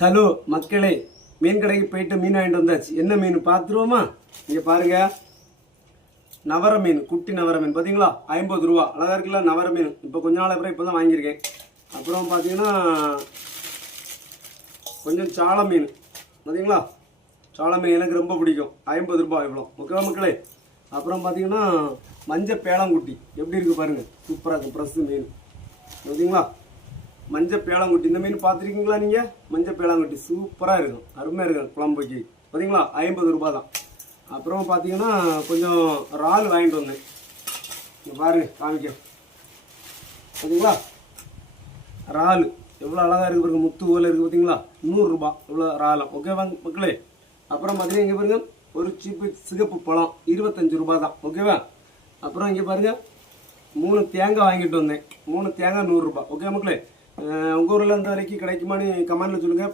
Hello மக்களே, மீன் கடைக்கு போயிட்டு மீன் வாங்கிட்டு வந்தாச்சு. என்ன மீன் பார்த்துருவோமா? இங்கே பாருங்க, நவர மீன், குட்டி நவர மீன் பார்த்தீங்களா? 50 ரூபா. அழகா இருக்குல்ல நவர மீன். இப்போ கொஞ்ச நாள் அப்புறம் இப்போ தான் வாங்கியிருக்கேன். அப்புறம் பார்த்தீங்கன்னா கொஞ்சம் சால மீன் பார்த்தீங்களா? சால மீன் எனக்கு ரொம்ப பிடிக்கும். 50 ரூபா இவ்வளோ. ஓகேவா மக்களே? அப்புறம் பார்த்தீங்கன்னா மஞ்சள் பேளங்குட்டி எப்படி இருக்குது பாருங்கள், சூப்பராக இருக்குது. ப்ரெஸ்ஸு மீன் பார்த்தீங்களா? மஞ்சள் பேளங்குட்டி, இந்த மீன் பார்த்துருக்கீங்களா நீங்கள்? மஞ்சள் பேளங்குட்டி சூப்பராக இருக்கும், அருமையாக இருக்கும் குழம்புக்கு பார்த்தீங்களா? 50 ரூபா தான். அப்புறம் பார்த்தீங்கன்னா கொஞ்சம் இறால் வாங்கிட்டு வந்தேன். இங்கே பாருங்க, காமிக்க பார்த்தீங்களா? இறால் எவ்வளோ அழகாக இருக்குது பாருங்க, முத்து போல இருக்குது பார்த்தீங்களா? 100 ரூபா இவ்வளோ இறாலம். ஓகேவா மக்களே? அப்புறம் பார்த்தீங்கன்னா இங்கே பாருங்க, ஒரு சீப்பு சிகப்பு பழம் 25 ரூபா தான். ஓகேவா? அப்புறம் இங்கே பாருங்க, 3 தேங்காய் வாங்கிட்டு வந்தேன். 3 தேங்காய் 100 ரூபா. ஓகே மக்களே? உங்கள் ஊரில் இந்த வரைக்கும் கிடைக்குமான்னு கமெண்ட்டில் சொல்லுங்கள்.